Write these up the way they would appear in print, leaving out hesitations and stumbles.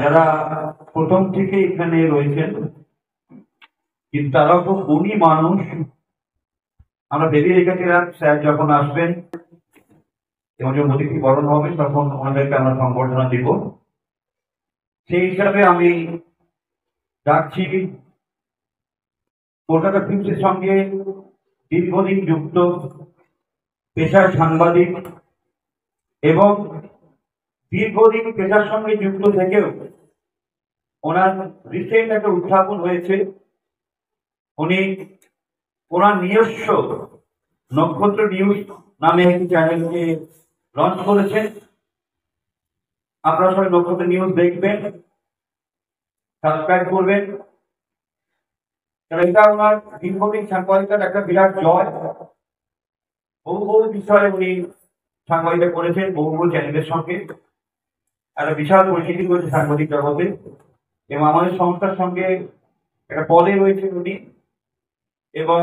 যারা প্রথম থেকে এখানে রয়েছেন, কিন্তু তারাও খুব গুণী মানুষ। আমরা ভেবে রেখেছিলাম স্যার যখন আসবেন এবং যখন অতিথি বরণ হবে তখন ওনাদেরকে আমরা সংবর্ধনা দিব। সেই হিসাবে আমি ডাকছি কলকাতা ফিল্মসের সঙ্গে দীর্ঘদিন যুক্ত পেশার সাংবাদিক এবং দীর্ঘদিন পেশার সঙ্গে যুক্ত থেকেও ওনার রিসেন্ট একটা উত্থাপন হয়েছে। উনি ওনার নিজস্ব নক্ষত্র নিউজ নামে একটি চ্যানেলকে লঞ্চ করেছেন। আপনারা সবাই নক্ষত্র নিউজ দেখবেন, সাবস্ক্রাইব করবেন। এটা ওনার দীর্ঘদিন সাংবাদিকতার একটা বিরাট জয়। বহু বহু বিষয়ে উনি সাংবাদিকতা করেছেন, বহু বহু চ্যানেলের সঙ্গে একটা বিশাল পরিচিতি রয়েছে সাংবাদিক জগতে, এবং আমাদের সংস্থার সঙ্গে একটা পদে রয়েছে উনি, এবং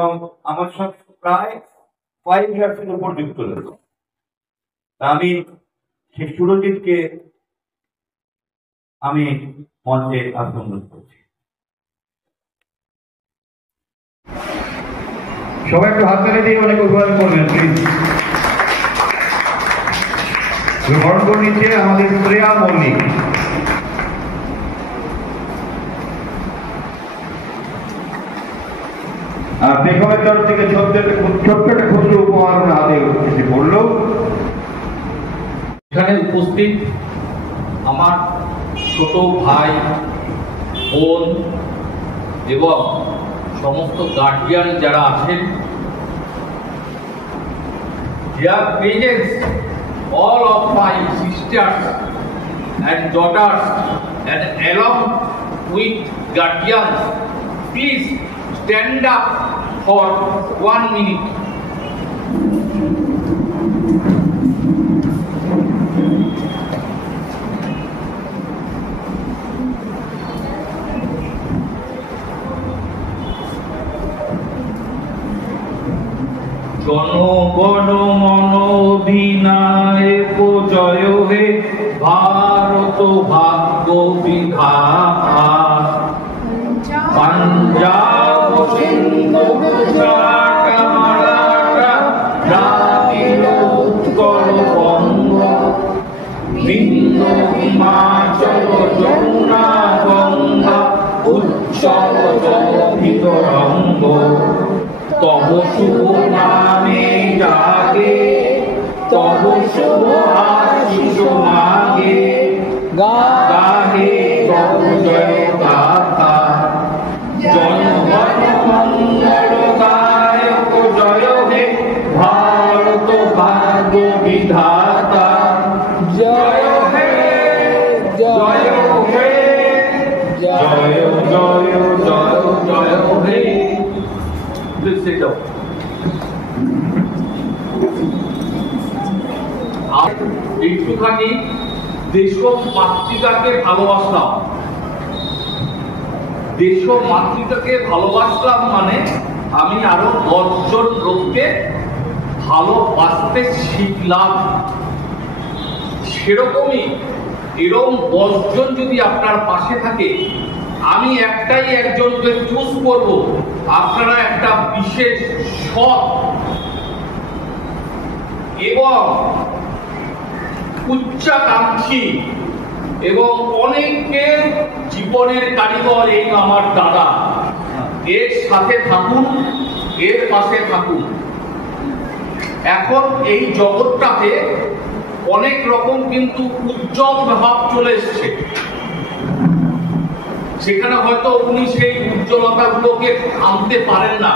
আমার সঙ্গে প্রায় 5 ইয়ার্সের উপর যুক্ত রয়েছে। আমি সেই সুরজিৎকে আমি মঞ্চে আসন করছি। সবাই একটু হাত তালি দিয়ে অনেক অভিবাদন করবেন প্লিজ। বরণ করে নিচ্ছে আমাদের শ্রেয়া মল্লিক। আর বেগমের তরফ থেকে ছোট্ট একটা ক্ষুদ্র উপহার হাতে এসে পড়ল। এখানে উপস্থিত আমার ছোট ভাই, বোন এবং সমস্ত গার্জিয়ান যারা আছেন, their parents, all of my sisters and daughters, and along with guardians, please stand up for 1 minute. জনগণ মন অধিনায়ক জয় হে ভারত ভাগ্য বিধাতা। পাঞ্জাব সিন্ধু গুজরাট মারাঠা দ্রাবিড় উৎকল বঙ্গ বিন্দু হিমাচল যমুনা গঙ্গা উচ্চল জলধিত রঙ্গ। তব শুভ নামে জাগে, তব শুভ আশিস মাগে, গাহে তব জয় গাথা। জনগণ মঙ্গল গায়ক জয় হে ভারত ভাগ্য বিধাতা। জয় হে জয় হে জয় জয় জয় জয় হে। একটুখানি দেশ মাতৃকাকে ভালোবাসলাম। দেশ মাতৃকাকে ভালোবাসলাম মানে আমি আরো 10 জন লোককে ভালোবাসতে শিখলাম। সেরকমই এরকম 10 জন যদি আপনার পাশে থাকে, আমি একজনকে চুজ করব। আপনারা একটা বিশেষ সৎ এবং উচ্চাকাঙ্ক্ষী এবং অনেকের জীবনের কারিগর এই আমার দাদা। এর সাথে থাকুন, এর পাশে থাকুন। এখন এই জগৎটাতে অনেক রকম কিন্তু উজ্জ্বল ভাব চলে এসছে। সেখানে হয়তো উনি সেই উজ্জ্বলতা গুলোকে আনতে পারেন না।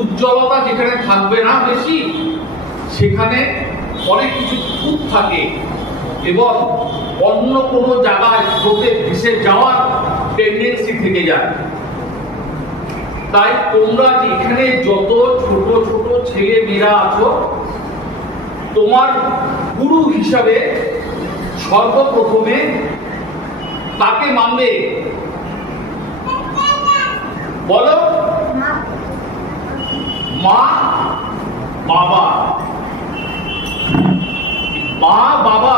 উজ্জ্বলতা যেখানে থাকবে না বেশি, সেখানে অনেক কিছু খুঁত থাকে এবং অন্য কোনো জায়গায় স্রোতে ভেসে যাওয়ার টেন্ডেন্সি থেকে যায়। তাই তোমরা এখানে যত ছোট ছোট ছেলে মেয়েরা আছো, তোমার গুরু হিসাবে সর্বপ্রথমে তাকে মানবে। বলো, মা বাবা। মা বাবা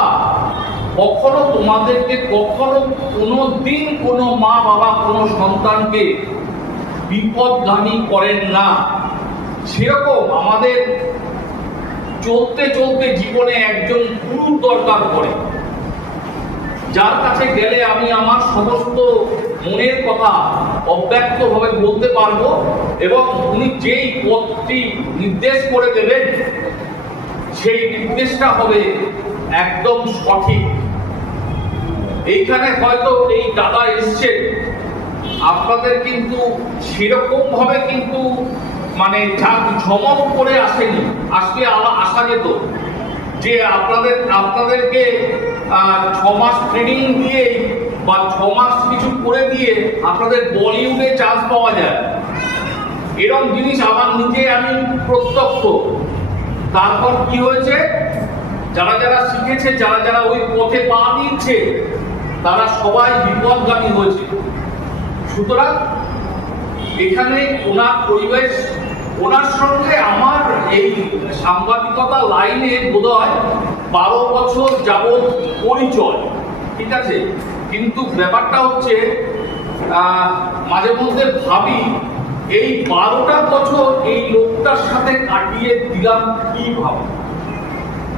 কখনো তোমাদেরকে কখনো কোনোদিন কোনো মা বাবা কোনো সন্তানকে বিপদগামী করেন না। সেরকম আমাদের চলতে চলতে জীবনে একজন গুরু দরকার পড়ে, যার কাছে গেলে আমি আমার সমস্ত মনের কথা অব্যক্তভাবে বলতে পারবো এবং উনি যেই পথটি নির্দেশ করে দেবেন সেই নির্দেশটা হবে একদম সঠিক। এইখানে হয়তো এই দাদা এসছেন, আপনাদের কিন্তু সেরকম ভাবে কিন্তু মানে ঝমক করে আসেনি। আজকে আসা যেত যে আপনাদেরকে 6 মাস ট্রেনিং দিয়ে বা 6 মাস কিছু করে দিয়ে আপনাদের বলিউডে চান্স পাওয়া যায়, এরকম জিনিস আমার নিজে আমি প্রত্যক্ষ। তারপর কি হয়েছে, যারা যারা শিখেছে, যারা যারা ওই পথে পা দিচ্ছে, তারা সবাই বিপদগামী হয়েছে। সুতরাং এখানে ওনার পরিবেশ, ওনার সঙ্গে আমার এই সাংবাদিকতা লাইনে বোধহয় 12 বছর যাবৎ পরিচয়, ঠিক আছে। কিন্তু ব্যাপারটা হচ্ছে মাঝে মধ্যে ভাবি এই 12টা বছর এই লোকটার সাথে কাটিয়ে দিলাম কি ভাবে।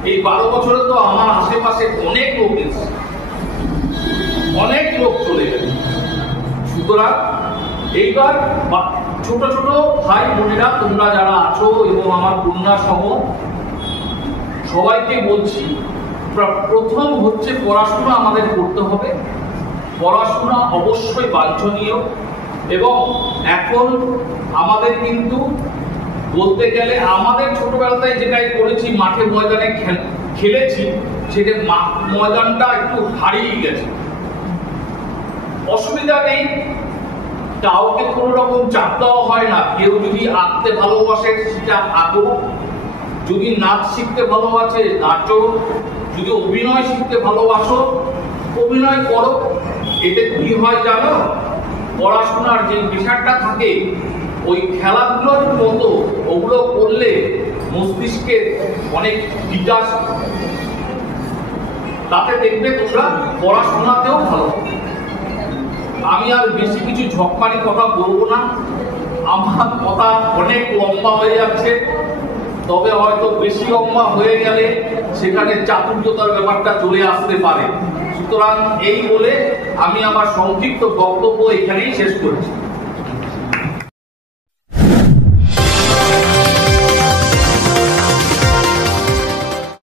এই 12 বছরে তো আমার আশেপাশে অনেক লোক এসেছে, অনেক লোক চলে গেছে। সুতরাং এইবার ছোট ছোট ভাই বোনেরা তোমরা যারা আছো এবং আমার কন্যা সহ সবাইকে বলছি, প্রথম হচ্ছে পড়াশোনা আমাদের করতে হবে। পড়াশোনা অবশ্যই বাঞ্ছনীয় এবং এখন আমাদের কিন্তু বলতে গেলে আমাদের ছোটবেলায় যেটাই করেছি, মাঠে ময়দানে খেলেছি, সেটা ময়দানটা একটু হারিয়ে গেছে। অসুবিধা নেই, কাউকে কোন রকম চাপ দেওয়া হয় না। কেউ যদি আঁকতে ভালোবাসে সেটা আঁকো, যদি নাচ শিখতে ভালোবাসে নাচো, যদি অভিনয় শিখতে ভালোবাসো অভিনয় করো। এতে কি হয় জানো, পড়াশোনার যে বিষয়টা থাকে ওই খেলাধুলোর মতো ওগুলো করলে মস্তিষ্কের অনেক বিকাশ, তাতে দেখবে তোমরা পড়াশোনাতেও ভালো হবে। আমি আর বেশি কিছু ঝকমারি কথা বলবো না, আমার কথা অনেক লম্বা হয়ে যাচ্ছে। তবে হয়তো বেশি লম্বা হয়ে গেলে সেখানে চাতুর্যতার ব্যাপারটা চলে আসতে পারে। সুতরাং এই বলে আমি আমার সংক্ষিপ্ত বক্তব্য এখানেই শেষ করছি।